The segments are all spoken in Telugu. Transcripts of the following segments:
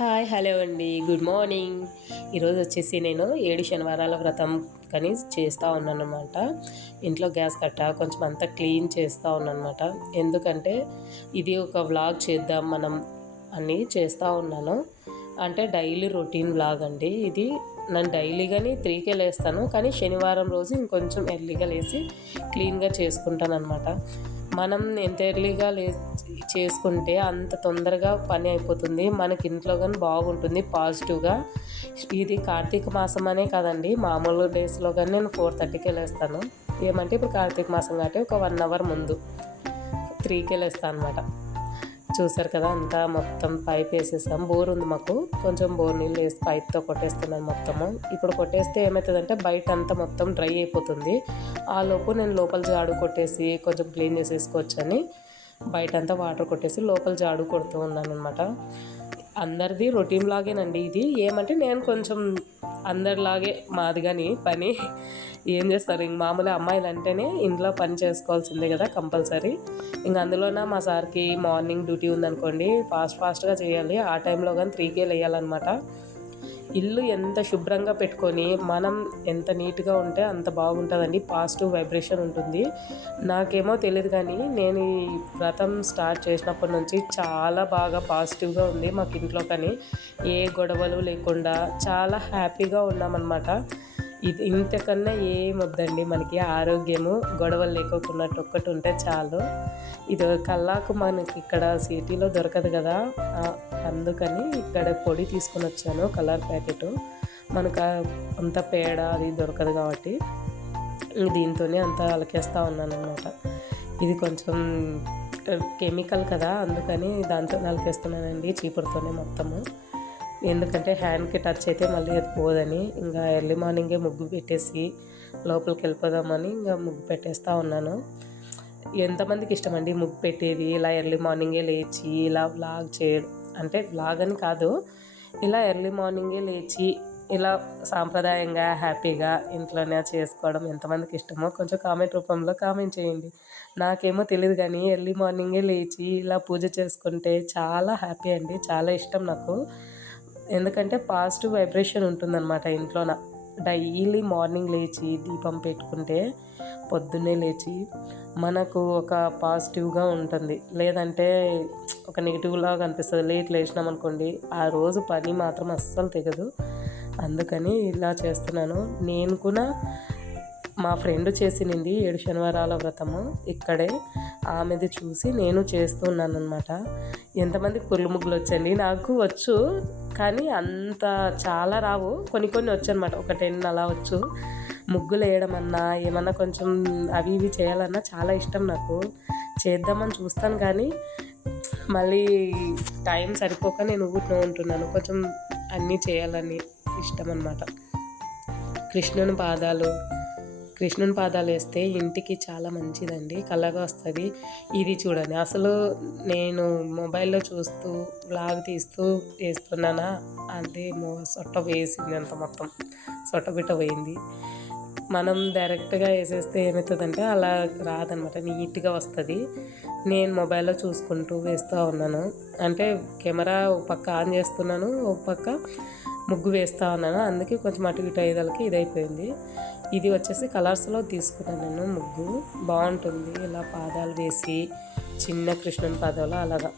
హాయ్ హలో అండి. Good morning. ఈరోజు వచ్చేసి నేను ఏడు శనివారాల వ్రతం కానీ చేస్తూ ఉన్నాను అనమాట ఇంట్లో గ్యాస్ కట్ట కొంచెం అంతా క్లీన్ చేస్తూ ఉన్నాను ఎందుకంటే ఇది ఒక వ్లాగ్ చేద్దాం మనం అని చేస్తూ ఉన్నాను. అంటే డైలీ రొటీన్ వ్లాగ్ అండి ఇది. నేను డైలీ కానీ త్రీకే లేస్తాను కానీ శనివారం రోజు ఇంకొంచెం ఎర్లీగా లేచి క్లీన్గా చేసుకుంటాను అనమాట మనం ఎంత ఎర్లీగా లే చేసుకుంటే అంత తొందరగా పని అయిపోతుంది. మనకి ఇంట్లో కానీ బాగుంటుంది పాజిటివ్గా. ఇది కార్తీక మాసం అనే కదండి. మామూలు డేస్లో కానీ నేను ఫోర్ థర్టీకి వెళ్ళేస్తాను. ఏమంటే ఇప్పుడు కార్తీక మాసం కాబట్టి ఒక వన్ అవర్ ముందు త్రీకి వెళ్ళేస్తాను అనమాట చూసారు కదా అంతా మొత్తం పైప్ వేసేసాం. బోర్ ఉంది మాకు. కొంచెం బోర్ నీళ్ళు వేసి పైప్తో కొట్టేస్తున్నాను మొత్తము. ఇప్పుడు కొట్టేస్తే ఏమవుతుందంటే బయట అంతా మొత్తం డ్రై అయిపోతుంది. ఆ లోపు నేను లోపల జాడు కొట్టేసి కొంచెం క్లీన్ చేసేసుకోవచ్చని బయట అంతా వాటర్ కొట్టేసి లోపల జాడు కొడుతూ ఉన్నాను అనమాట అందరిది రొటీన్ లాగేనండి ఇది. ఏమంటే నేను కొంచెం అందరిలాగే మాది కానీ పని ఏం చేస్తారు? ఇంక మామూలు అమ్మాయిలు అంటేనే ఇంట్లో పని చేసుకోవాల్సిందే కదా కంపల్సరీ. ఇంక అందులోన మా సార్కి మార్నింగ్ డ్యూటీ ఉందనుకోండి ఫాస్ట్ ఫాస్ట్గా చేయాలి. ఆ టైంలో కానీ త్రీకే వేయాలన్నమాట ఇల్లు ఎంత శుభ్రంగా పెట్టుకొని మనం ఎంత నీట్గా ఉంటే అంత బాగుంటుందండి. పాజిటివ్ వైబ్రేషన్ ఉంటుంది. నాకేమో తెలియదు కానీ నేను ఈ వ్రతం స్టార్ట్ చేసినప్పటి నుంచి చాలా బాగా పాజిటివ్గా ఉంది మాకు ఇంట్లో కానీ ఏ గొడవలు లేకుండా చాలా హ్యాపీగా ఉన్నామన్నమాట. ఇది ఇంతకన్నా ఏమొద్దండి మనకి ఆరోగ్యము గొడవలు లేకోకున్నట్టు ఒక్కటి ఉంటే చాలు. ఇది కల్లాకు మనకి ఇక్కడ సిటీలో దొరకదు కదా. అందుకని ఇక్కడ పొడి తీసుకొని వచ్చాను కలర్ ప్యాకెట్. మనకు అంత పేడ అది దొరకదు కాబట్టి దీంతోనే అంతా అలకేస్తూ ఉన్నాను అనమాట ఇది కొంచెం కెమికల్ కదా అందుకని దాంతో అలకేస్తున్నానండి చీపురుతోనే మొత్తము. ఎందుకంటే హ్యాండ్కి టచ్ అయితే మళ్ళీ అది పోదని. ఇంకా ఎర్లీ మార్నింగే ముగ్గు పెట్టేసి లోపలికి వెళ్ళిపోదామని ఇంకా ముగ్గు పెట్టేస్తూ ఉన్నాను. ఎంతమందికి ఇష్టం అండి ముగ్గు పెట్టేది? ఇలా ఎర్లీ మార్నింగే లేచి ఇలా వ్లాగ్ చేయడం అంటే వ్లాగ్ అని కాదు. ఇలా ఎర్లీ మార్నింగే లేచి ఇలా సాంప్రదాయంగా హ్యాపీగా ఇంట్లోనే చేసుకోవడం ఎంతమందికి ఇష్టమో కొంచెం కామెంట్ రూపంలో కామెంట్ చేయండి. నాకేమో తెలియదు కానీ ఎర్లీ మార్నింగే లేచి ఇలా పూజ చేసుకుంటే చాలా హ్యాపీ అండి. చాలా ఇష్టం నాకు. ఎందుకంటే పాజిటివ్ వైబ్రేషన్ ఉంటుందన్నమాట ఇంట్లోన. డైలీ మార్నింగ్ లేచి దీపం పెట్టుకుంటే పొద్దున్నే లేచి మనకు ఒక పాజిటివ్గా ఉంటుంది. లేదంటే ఒక నెగిటివ్లాగా అనిపిస్తుంది. లేట్ లేచినాం అనుకోండి ఆ రోజు పని మాత్రం అస్సలు తెగదు. అందుకని ఇలా చేస్తున్నాను. నేను కూడా మా ఫ్రెండ్ చేసినింది ఏడు శనివారాల వ్రతము. ఇక్కడే ఆమెది చూసి నేను చేస్తున్నాను అనమాట ఎంతమందికి పుల్లు ముగ్గులు వచ్చండి నాకు వచ్చు కానీ అంత చాలా రావు. కొన్ని కొన్ని వచ్చు అనమాట ఒక టెన్ అలా వచ్చు. ముగ్గులు వేయడం అన్నా ఏమన్నా కొంచెం అవి ఇవి చేయాలన్నా చాలా ఇష్టం నాకు. చేద్దామని చూస్తాను కానీ మళ్ళీ టైం సరిపోక నేను ఊరిలో ఉంటున్నాను. కొంచెం అన్నీ చేయాలని ఇష్టం అనమాట కృష్ణుని పాదాలు కృష్ణుని పాదాలు వేస్తే ఇంటికి చాలా మంచిదండి. కళ్ళగా వస్తుంది. ఇది చూడండి. అసలు నేను మొబైల్లో చూస్తూ బ్లాగ్ తీస్తూ వేస్తున్నానా? అంటే సొట్ట వేసింది అంత మొత్తం సొట్టబిట్ట పోయింది. మనం డైరెక్ట్గా వేసేస్తే ఏమవుతుందంటే అలా రాదనమాట. నీట్గా వస్తుంది. నేను మొబైల్లో చూసుకుంటూ వేస్తూ ఉన్నాను. అంటే కెమెరా ఒక పక్క ఆన్ చేస్తున్నాను ఒక పక్క ముగ్గు వేస్తూ ఉన్నాను. అందుకే కొంచెం అటు ఇటు అయ్యేదానికి ఇదైపోయింది. ఇది వచ్చేసి కలర్స్లో తీసుకున్నాను నేను ముగ్గు. బాగుంటుంది. ఇలా పాదాలు వేసి చిన్న కృష్ణుని పాదాలు అలాగా.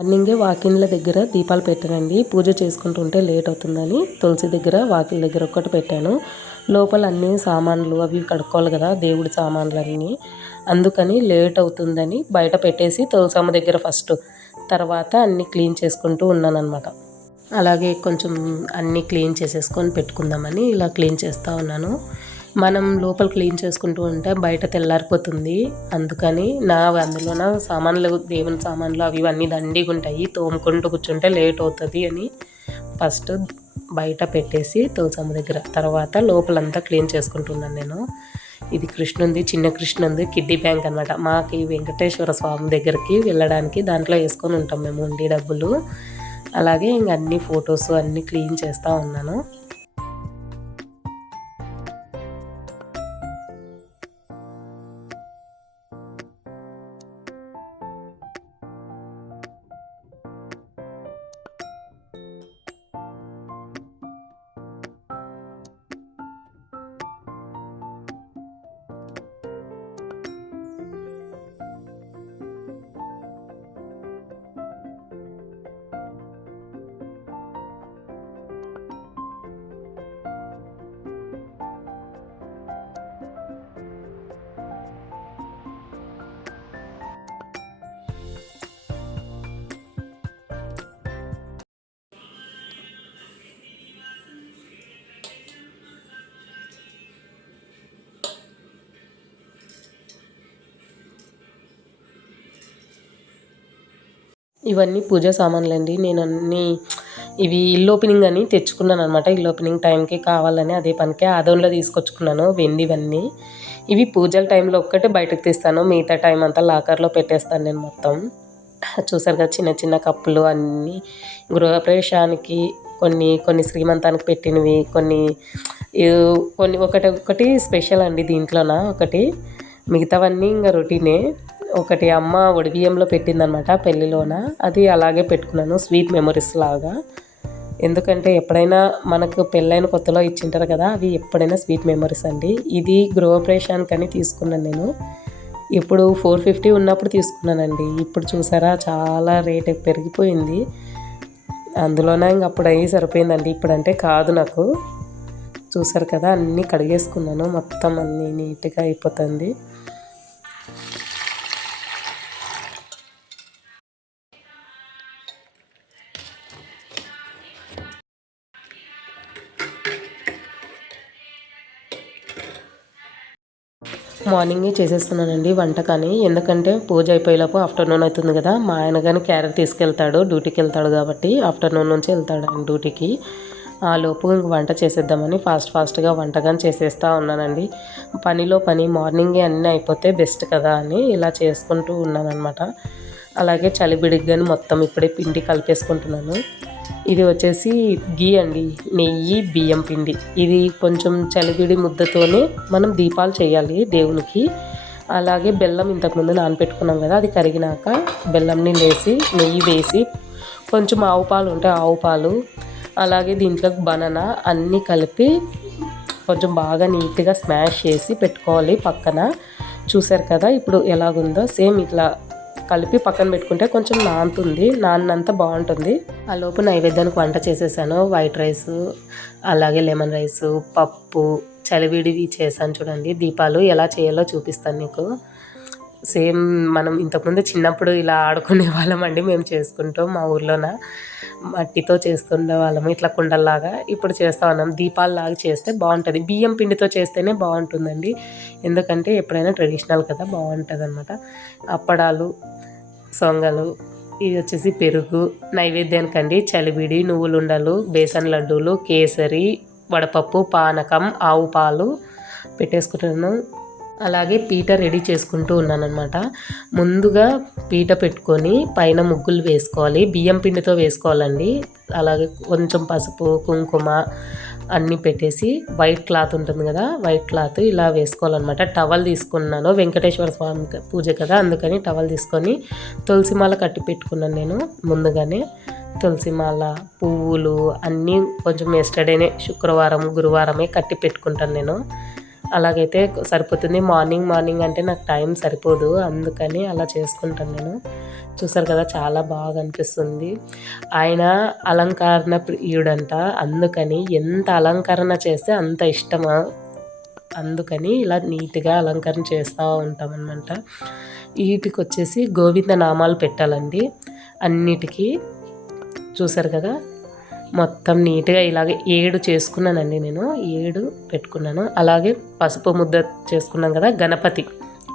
మార్నింగే వాకిన్ల దగ్గర దీపాలు పెట్టానండి. పూజ చేసుకుంటుంటే లేట్ అవుతుందని తులసి దగ్గర వాకిల్ దగ్గర ఒక్కటి పెట్టాను. లోపల అన్ని సామాన్లు అవి కడుక్కోవాలి కదా దేవుడి సామాన్లు అన్నీ అందుకని లేట్ అవుతుందని బయట పెట్టేసి తులసమ్మ దగ్గర ఫస్ట్ తర్వాత అన్నీ క్లీన్ చేసుకుంటూ ఉన్నానన్నమాట. అలాగే కొంచెం అన్నీ క్లీన్ చేసేసుకొని పెట్టుకుందామని ఇలా క్లీన్ చేస్తూ ఉన్నాను. మనం లోపల క్లీన్ చేసుకుంటూ ఉంటే బయట తెల్లారిపోతుంది. అందుకని నా అందులోన సామాన్లు దేవుని సామాన్లు అవి ఇవన్నీ దండిగా ఉంటాయి. తోముకుంటూ కూర్చుంటే లేట్ అవుతుంది అని ఫస్ట్ బయట పెట్టేసి తులసమ్మ దగ్గర తర్వాత లోపలంతా క్లీన్ చేసుకుంటున్నాను నేను. ఇది కృష్ణుంది చిన్న కృష్ణుంది కిడ్డీ బ్యాంక్ అనమాట మాకు వెంకటేశ్వర స్వామి దగ్గరికి వెళ్ళడానికి దాంట్లో వేసుకొని ఉంటాం మేము ఉండి డబ్బులు. అలాగే ఇంక అన్ని ఫొటోస్ అన్నీ క్లీన్ చేస్తూ ఉన్నాను. ఇవన్నీ పూజా సామాన్లు అండి నేను అన్నీ ఇవి ఇల్లు ఓపెనింగ్ అని తెచ్చుకున్నాను అనమాట ఇల్లు ఓపెనింగ్ టైంకి కావాలని అదే పనికి ఆదోన్లో తీసుకొచ్చుకున్నాను. వెండివన్నీ ఇవి పూజల టైంలో ఒక్కటే బయటకు తీస్తాను. మిగతా టైం అంతా లాకర్లో పెట్టేస్తాను నేను మొత్తం. చూసారు కదా చిన్న చిన్న కప్పులు అన్నీ. గృహప్రవేశానికి కొన్ని కొన్ని శ్రీమంతానికి పెట్టినవి కొన్ని కొన్ని ఒకటి ఒకటి స్పెషల్ అండి దీంట్లోన ఒకటి. మిగతావన్నీ ఇంకా రొటీనే. ఒకటి అమ్మ ఒడిబియ్యంలో పెట్టిందనమాట పెళ్ళిలోన. అది అలాగే పెట్టుకున్నాను స్వీట్ మెమరీస్ లాగా. ఎందుకంటే ఎప్పుడైనా మనకు పెళ్ళైన కొత్తలో ఇచ్చింటారు కదా అవి ఎప్పుడైనా స్వీట్ మెమరీస్ అండి. ఇది గృహప్రవేశానికి అని తీసుకున్నాను నేను. ఇప్పుడు ఫోర్ ఫిఫ్టీ ఉన్నప్పుడు తీసుకున్నానండి. ఇప్పుడు చూసారా చాలా రేట్ పెరిగిపోయింది. అందులోనే ఇంక అప్పుడు అయ్యి సరిపోయిందండి. ఇప్పుడంటే కాదు నాకు. చూసారు కదా అన్నీ కడిగేసుకున్నాను. మొత్తం అన్నీ నీట్గా అయిపోతుంది. మార్నింగే చేసేస్తున్నానండి వంట కానీ ఎందుకంటే పూజ అయిపోయేలోపు ఆఫ్టర్నూన్ అవుతుంది కదా. మా ఆయన కానీ క్యారెట్ తీసుకెళ్తాడు డ్యూటీకి వెళ్తాడు కాబట్టి ఆఫ్టర్నూన్ నుంచి వెళ్తాడు ఆయన డ్యూటీకి. ఆ లోపు ఇంక వంట చేసేద్దామని ఫాస్ట్ ఫాస్ట్గా వంట కానీ చేసేస్తూ ఉన్నానండి. పనిలో పని మార్నింగే అన్నీ అయిపోతే బెస్ట్ కదా అని ఇలా చేసుకుంటూ ఉన్నానమాట అలాగే చలిబిడిగ్గాని మొత్తం ఇప్పుడే పిండి కలిపేసుకుంటున్నాను. ఇది వచ్చేసి గీ అండి నెయ్యి బియ్యం పిండి. ఇది కొంచెం చలివిడి ముద్దతోనే మనం దీపాలు చేయాలి దేవునికి. అలాగే బెల్లం ఇంతకుముందు నానపెట్టుకున్నాం కదా అది కరిగినాక బెల్లంని వేసి నెయ్యి వేసి కొంచెం ఆవు పాలు ఉంటే ఆవు పాలు అలాగే దీంట్లో బనానా అన్నీ కలిపి కొంచెం బాగా నీట్గా స్మాష్ చేసి పెట్టుకోవాలి పక్కన. చూసారు కదా ఇప్పుడు ఎలాగుందో? సేమ్ ఇట్లా కలిపి పక్కన పెట్టుకుంటే కొంచెం నానుతుంది నాన్నంత బాగుంటుంది. ఆ లోపు నైవేద్యానికి వంట చేసేసాను. వైట్ రైస్ అలాగే లెమన్ రైస్ పప్పు చలివిడివి చేశాను చూడండి. దీపాలు ఎలా చేయాలో చూపిస్తాను నీకు సేమ్ మనం ఇంతకుముందు చిన్నప్పుడు ఇలా ఆడుకునే వాళ్ళం అండి మేము చేసుకుంటాం మా ఊర్లోన మట్టితో చేస్తుండే వాళ్ళము ఇట్లా కుండల్లాగా ఇప్పుడు చేస్తా ఉన్నాం. దీపాలలాగా చేస్తే బాగుంటుంది. బియ్యం పిండితో చేస్తేనే బాగుంటుందండి. ఎందుకంటే ఎప్పుడైనా ట్రెడిషనల్ కదా బాగుంటుంది అనమాట అప్పడాలు సొంగలు. ఇవి వచ్చేసి పెరుగు నైవేద్యానికి అండి చలివిడి నువ్వులుండలు బేసన్ లడ్డూలు కేసరి వడపప్పు పానకం ఆవు పాలు పెట్టేసుకుంటాను అలాగే పీట రెడీ చేసుకుంటూ ఉన్నానమాట ముందుగా పీట పెట్టుకొని పైన ముగ్గులు వేసుకోవాలి. బియ్యం పిండితో వేసుకోవాలండి. అలాగే కొంచెం పసుపు కుంకుమ అన్నీ పెట్టేసి వైట్ క్లాత్ ఉంటుంది కదా వైట్ క్లాత్ ఇలా వేసుకోవాలన్నమాట. టవల్ తీసుకున్నాను. వెంకటేశ్వర స్వామి పూజ కదా అందుకని టవల్ తీసుకొని తులసిమాల కట్టి పెట్టుకున్నాను నేను ముందుగానే. తులసిమాల పువ్వులు అన్నీ కొంచెం ఎస్టర్డేనే శుక్రవారం గురువారమే కట్టి పెట్టుకుంటాను నేను. అలాగైతే సరిపోతుంది. మార్నింగ్ మార్నింగ్ అంటే నాకు టైం సరిపోదు అందుకని అలా చేసుకుంటాను నేను. చూసారు కదా చాలా బాగా అనిపిస్తుంది ఆయన అలంకరణ ప్రియుడంట. అందుకని ఎంత అలంకరణ చేస్తే అంత ఇష్టమా? అందుకని ఇలా నీట్గా అలంకరణ చేస్తూ ఉంటామన్నమాట. వీటికి వచ్చేసి గోవింద నామాలు పెట్టాలండి. అన్నిటికీ చూసారు కదా మొత్తం నీట్గా ఇలాగే ఏడు చేసుకున్నానండి నేను. ఏడు పెట్టుకున్నాను. అలాగే పసుపు ముద్ద చేసుకున్నాం కదా గణపతి.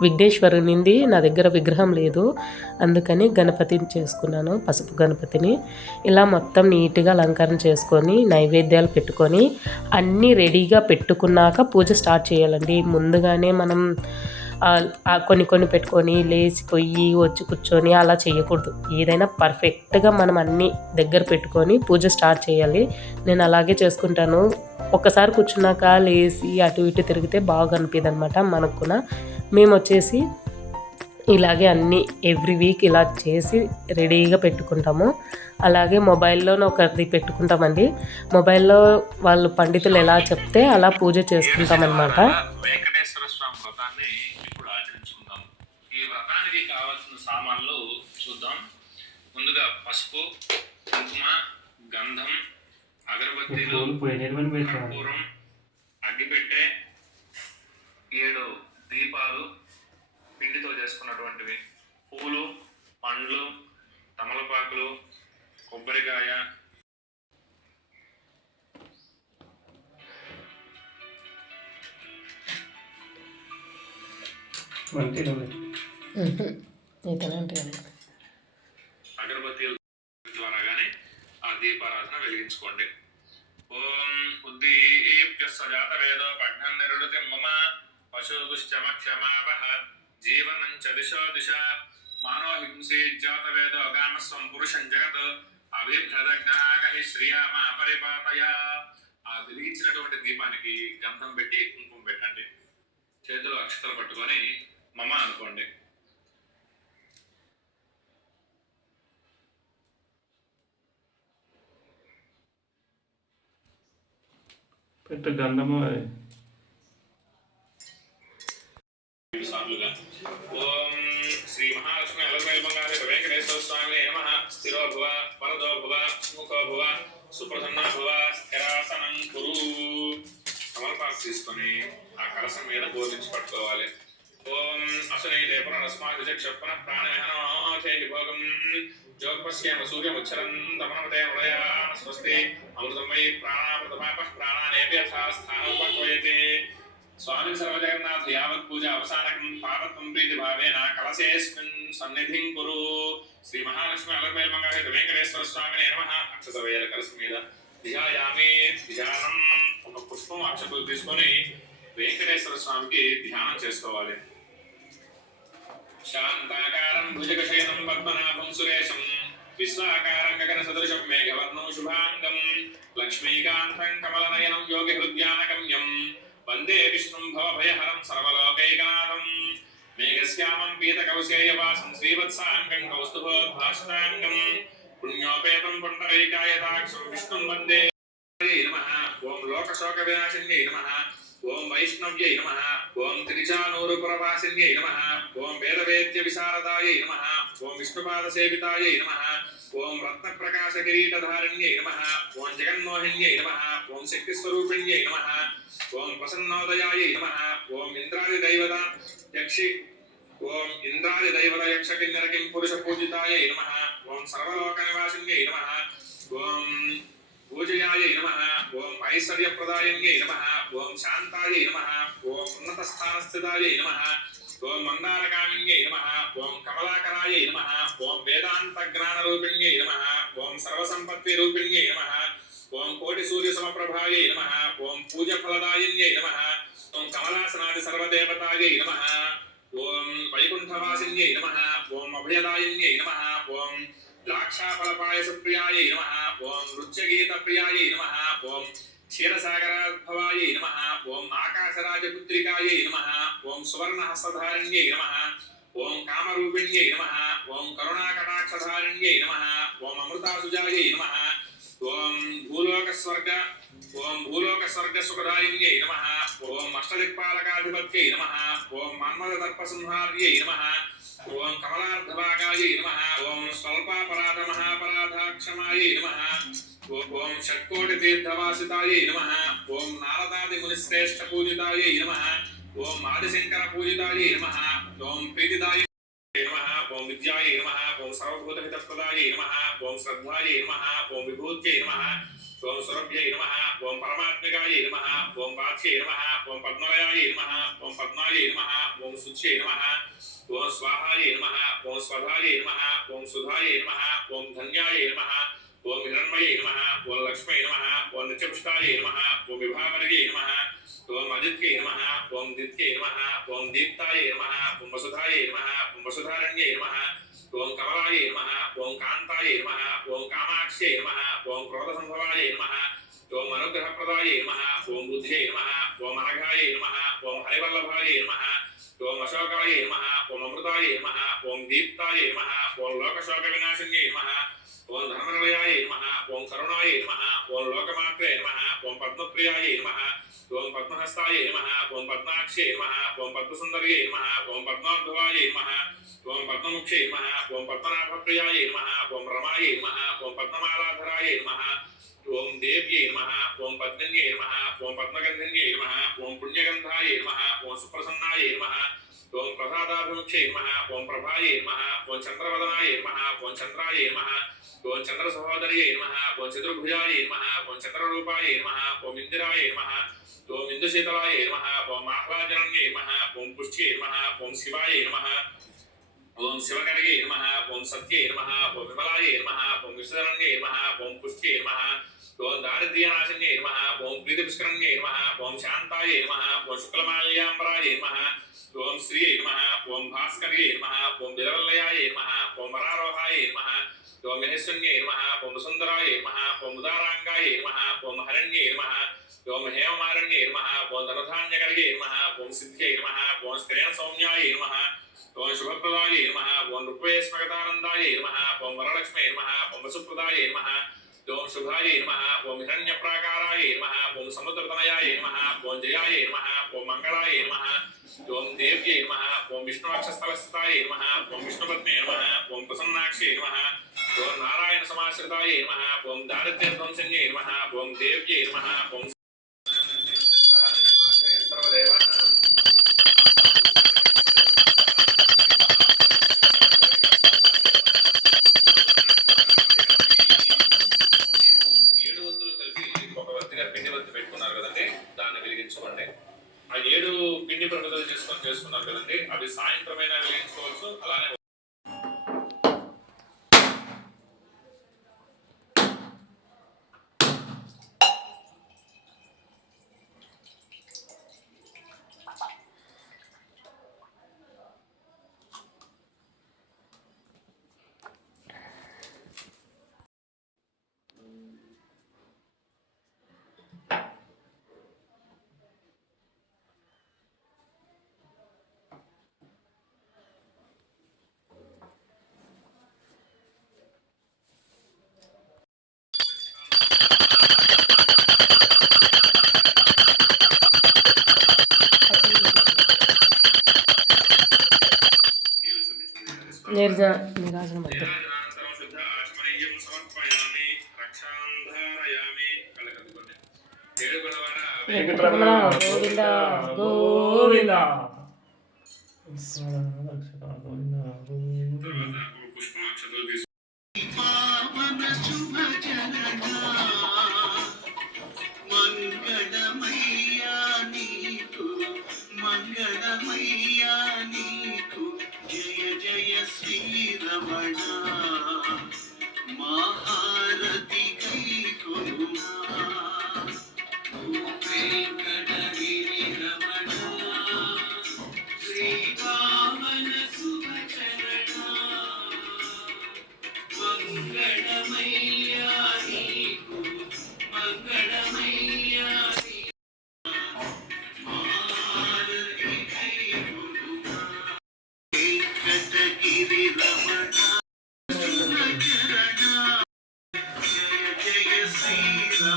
విఘ్నేశ్వరునింది నా దగ్గర విగ్రహం లేదు. అందుకని గణపతిని చేసుకున్నాను పసుపు గణపతిని. ఇలా మొత్తం నీట్గా అలంకరణ చేసుకొని నైవేద్యాలు పెట్టుకొని అన్నీ రెడీగా పెట్టుకున్నాక పూజ స్టార్ట్ చేయాలండి. ముందుగానే మనం కొన్ని కొన్ని పెట్టుకొని లేచిపోయి వచ్చి కూర్చొని అలా చేయకూడదు. ఏదైనా పర్ఫెక్ట్గా మనం అన్నీ దగ్గర పెట్టుకొని పూజ స్టార్ట్ చేయాలి. నేను అలాగే చేసుకుంటాను. ఒక్కసారి కూర్చున్నాక లేచి అటు ఇటు తిరిగితే బాగా అనిపిది అనమాట మనకు కూడా మేము వచ్చేసి ఇలాగే అన్నీ ఎవ్రీ వీక్ ఇలా చేసి రెడీగా పెట్టుకుంటాము. అలాగే మొబైల్లోనే ఒకరిది పెట్టుకుంటామండి. మొబైల్లో వాళ్ళు పండితులు ఎలా చెప్తే అలా పూజ చేసుకుంటామన్నమాట. వెంకటేశ్వర స్వామి వ్రతాన్ని ఇప్పుడు ఆచరించుకుందాం. ఈ వ్రతానికి కావాల్సిన సామాన్లు చూద్దాం. ముందుగా పసుపు కుంకుమ గంధం అగరబత్తీలు కర్పూరం అగరబత్తీల ద్వారా కానీ ఆ దీపారాధన వెలిగించుకోండి. ఓం ఉద్దీప్య సజాత వేదో పఠ్నం నిరుడతి మమ పశుగుశ్చమ క్షమాపహ జీవనం చ దిశో దిశ. మానో హింసే జాత వేదో అగామస్వం పురుషం జగత్ అభిభ్రదజ్ఞాగహి శ్రీయామ అపరిపాతయ ఆ వెలిగించినటువంటి దీపానికి గంధం పెట్టి కుంకుమ పెట్టండి. చేతిలో అక్షతలు పట్టుకొని మమ అనుకోండి. పెట్టు గంధము అది. ఓం శ్రీ మహాలక్ష్మి అలమేల్మంగారి వెంకటేశ్వర స్వామి నమ. స్థిరో భవ వరదో భవ ముఖో భవ సుప్రసన్న భవ స్థిరాసనం కురు. తీసుకొని ఆ కలసం మీద బోధించి పట్టుకోవాలి. ఓం అసనే దేపుర చక్షపన ప్రాణమహనోచేహి భోగం జోగపశ్యేమ సూర్యముచ్చరం దమనమతే మృళయా స్వస్తి. అమృతం వై ప్రాణామృతమాప ప్రాణానేపి యథా స్థానం పక్వయతే స్వామి సర్వజగన్నాథ యావత్ పూజ అవసానకం పాపత్వం ప్రీతి భావేన కలసేస్మిన్ సన్నిధిం కురు. శ్రీ మహాలక్ష్మి అలర్మేల్ మంగళ వెంకటేశ్వర స్వామిని నమ. అక్షత వేల మీద ధ్యాయామి ధ్యానం. ఒక పుష్పం అక్షతలు తీసుకొని వెంకటేశ్వర స్వామికి ధ్యానం చేసుకోవాలి. శాంతాకారం భుజగశయనం పద్మనాభం సురేశం విశ్వాకారం గగన సదృశం మేఘవర్ణం శుభాంగం లక్ష్మీకాంతం కమలనయనం యోగి హృద్యానగమ్యం వందే విష్ణుం భవభయహరం సర్వలోకైకనాథం మేఘశ్యామం పీతకౌశేయవాసం శ్రీవత్సాంగం కౌస్తుభోద్భాషితాంగం పుణ్యోపేతం పుండరీకాయతాక్షం విష్ణుం వందే నమః. ఓం లోకశోక వినాశిన్యై నమః. ఓం వైష్ణవ్యై నమ ఓం త్రిజానూరుపురవాసిన్యై నమ ఓం వేదవేద్య విశారదాయై నమ ఓం విష్ణుపాద సేవితాయై నమ ఓం రత్న ప్రకాశ కిరీటధారిణ్యై నమ ఓం జగన్మోహిన్యై నమ ఓం శక్తి స్వరూపిణ్యై నమ ఓం ప్రసన్నోదయాయై నమ ఓం ఇంద్రాది దైవత యక్షి ఓం ఇంద్రాది దైవత యక్ష కిన్నర కిం పురుష పూజితాయై నమ ఓం సర్వలోక నివాసిన్యై నమ ఓం పూజయాయ నమ ఓం ఐశ్వర్యప్రదాయంగే నమ ఓం శాంతాయ నమ ఓం ఉన్నతస్థానస్థితాయ నమ ఓం మందారకామిన్యై నమ ఓం కమలాకరాయ నమ ఓం వేదాంత జ్ఞాన వేదాంతజ్ఞానరూపిణ్యై నమ ఓం సర్వసంపత్తి సర్వసంపత్తిరూపిణ్యై నమ ఓం కోటి సూర్య సమప్రభాయ నమ ఓం పూజ పూజఫలదాయిన్యై నమ ఓం కమలాసనాది సర్వదేవతాయ నమ ఓం వైకుంఠవాసిన్యై నమ ఓం అభయదాయిన్యై నమ ఓం ద్రాక్షాఫలపాయసప్రియాయై నమ ఓం నృత్యగీత ప్రియాయ నమ ఓం క్షీరసాగరాద్భవాయ నమ ఓం ఆకాశరాజపుత్రికాయ నమ ఓం సువర్ణహస్తధారిణ్యై నమ ఓం కామరూపిణ్యై నమ ఓం కరుణాకటాక్షధారిణ్యై నమ ఓం అమృతాసుజాయ నమ ఓం భూలోక స్వర్గ ఓం భూలోక స్వర్గ సుఖదాయిన్యై నమ ఓం అష్టదిక్పాలకాధిపత్యై నమ. ఓం మన్మథదర్పసంహార్యై నమ. ఓం కమలార్ధభాగాయై నమ. ఓం స్వల్పాపరాధ మహాపరాధాక్షమాయై నమ. ఓం షట్కోటి తీర్థవాసితాయై నమ. ఓం నారదాది మునిశ్రేష్ఠ పూజితాయై నమ. ఓం ఆదిశంకర పూజితాయై నమ. ఓం ప్రీతిదాయ ఓం విద్యాయ నమ ఓం సర్వభూతహితప్రదాయ నమ ఓం శ్రద్ధాయ నమ ఓం విభూత్యై నమ ఓం సురభ్యై నమ ఓం పరమాత్మికాయ నమ ఓం పాచ్యై నమ ఓం పద్మలయాయ నమ ఓం పద్మాయ నమ ఓం శుచ్యై నమ ఓం స్వాహాయ నమ ఓం స్వధాయ నమ ఓం సుధాయ నమ ఓం ధన్యాయ నమ ఓం హిరణ్మయ నమ ఓం లక్ష్మై నమ ఓం నిత్యపుష్టాయ నమ ఓం విభావరయే నమ ఓం అదిత్యై నమ ఓం దిత్యై నమ ఓం దీప్తాయ నమ ఓం వసుధాయ నమ ఓం వసుధారణ్యై నమ ఓం కమలాయ నమ ఓం కాంతాయ నమ ఓం కామాక్ష్యై నమ ఓం క్రోధసంభవాయ నమ ఓం అనుగ్రహప్రదాయ నమ ఓం బుద్ధ్యై నమ ఓం అనఘాయ నమ ఓం హరివల్లభాయ నమ ఓం అశోకాయ నమ ఓం అమృతాయ నమ ఓం దీప్తాయ నమ ఓం లోకశోక వినాశన్యై నమ ఓం ధర్మనిలయాయ నమ ఓం కరుణాయ నమ ఓం లోకమాత్రే నమ ఓం పద్మప్రియాయ నమ ఓం పద్మహస్తాయ నమ ఓం పద్మాక్షే నమ ఓం పద్మసుందర్యై నమ ఓం పద్మార్ధవాయ నమ ఓం పద్మముక్షే నమ ఓం పద్మనాభప్రియాయ నమ ఓం రమాయ నమ ఓం పద్మమాలాధరాయ నమ ఓం దేవ్యై నమ ఓం పద్మన్యై నమ ఓం పద్మగంధన్యై నమ ఓం పుణ్యగంధాయ నమ ఓం సుప్రసన్నాయ నమ ఓం ప్రసాదాభిముఖ్యై నమ ఓం ప్రభాయ నమ ఓం చంద్రవదనాయ నమ ఓం చంద్రాయ నమ ఓం చంద్ర సహోదర్యై నమ ఓం చతుర్భుజాయ నమ ఓం చంద్రరూపాయ నమ ఓం ఇందిరాయ నమ ఓం ఇందుశీతలాయ నమ ఓం ఆహ్లాదనన్యై నమ ఓం పుష్ట్యై నమ ఓం శివాయ నమ ఓం శివకరగే నమ ఓం సత్యై నమ ఓం విమలాయ నమ ఓం విశ్వరణ్యై నమ ఓం పుష్ట్యే నమ ఓం దారిద్ర్యనాశన్యే నమ ఓం ప్రీతిపుష్కరణ్యే నమ ఓం శాంతాయ నమ ఓం శుక్లమాల్యాంబరాయ నమ ఓం శ్రీ నమ ఓం భాస్కర్యే నమ ఓం బిలవల్లయాయ నమ ఓం వరారోహాయ నమ ఓం మహేశ్వన్యే నమ ఓం వసుందరాయ నమ ఓం ఉదారాంగాయ నమ ఓం హరణ్యే నమ ఓం హేమమారణ్యే నమ ఓం ధనధాన్యకరగే నమ ఓం సిద్ధ్యై నమ ఓం స్త్రీణ సౌమ్యాయ నమ ఓం శుభప్రదాయ నమ ఓం రుక్వేశ్వగతానందాయ నమ ఓం వరలక్ష్మే నమ ఓం వసుప్రదాయ నమ ఓం శుభాయ నమ ఓం హిరణ్య హిరణ్యప్రాకారాయ నమ ఓం సముద్రతనయాయ నమ ఓం జయాయ నమ ఓం మంగళాయ నమ ఓం దేవ్యై నమ ఓం విష్ణువక్షస్థలస్థితాయ నమ ఓం విష్ణుపత్నే నమ ఓం ప్రసన్నాక్షే నమ ఓం నారాయణ సమాశ్రితాయ నమ ఓం దారిద్ర్యధ్వంసన్యై నమ ఓం దేవ్యై నమ ఓం దాన్ని ఆ ఏడు పిండి ప్రమిదలు చేసుకొని చేసుకున్నారు కదండి అవి సాయంత్రమైనా వేయించుకోవచ్చు అలానే నిర్జ నిరాజన మధ్య மணவடா மா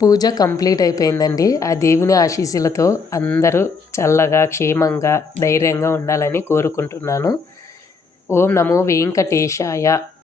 పూజ కంప్లీట్ అయిపోయిందండి. ఆ దేవుని ఆశీస్సులతో అందరూ చల్లగా క్షేమంగా ధైర్యంగా ఉండాలని కోరుకుంటున్నాను. ఓం నమో వెంకటేశాయ.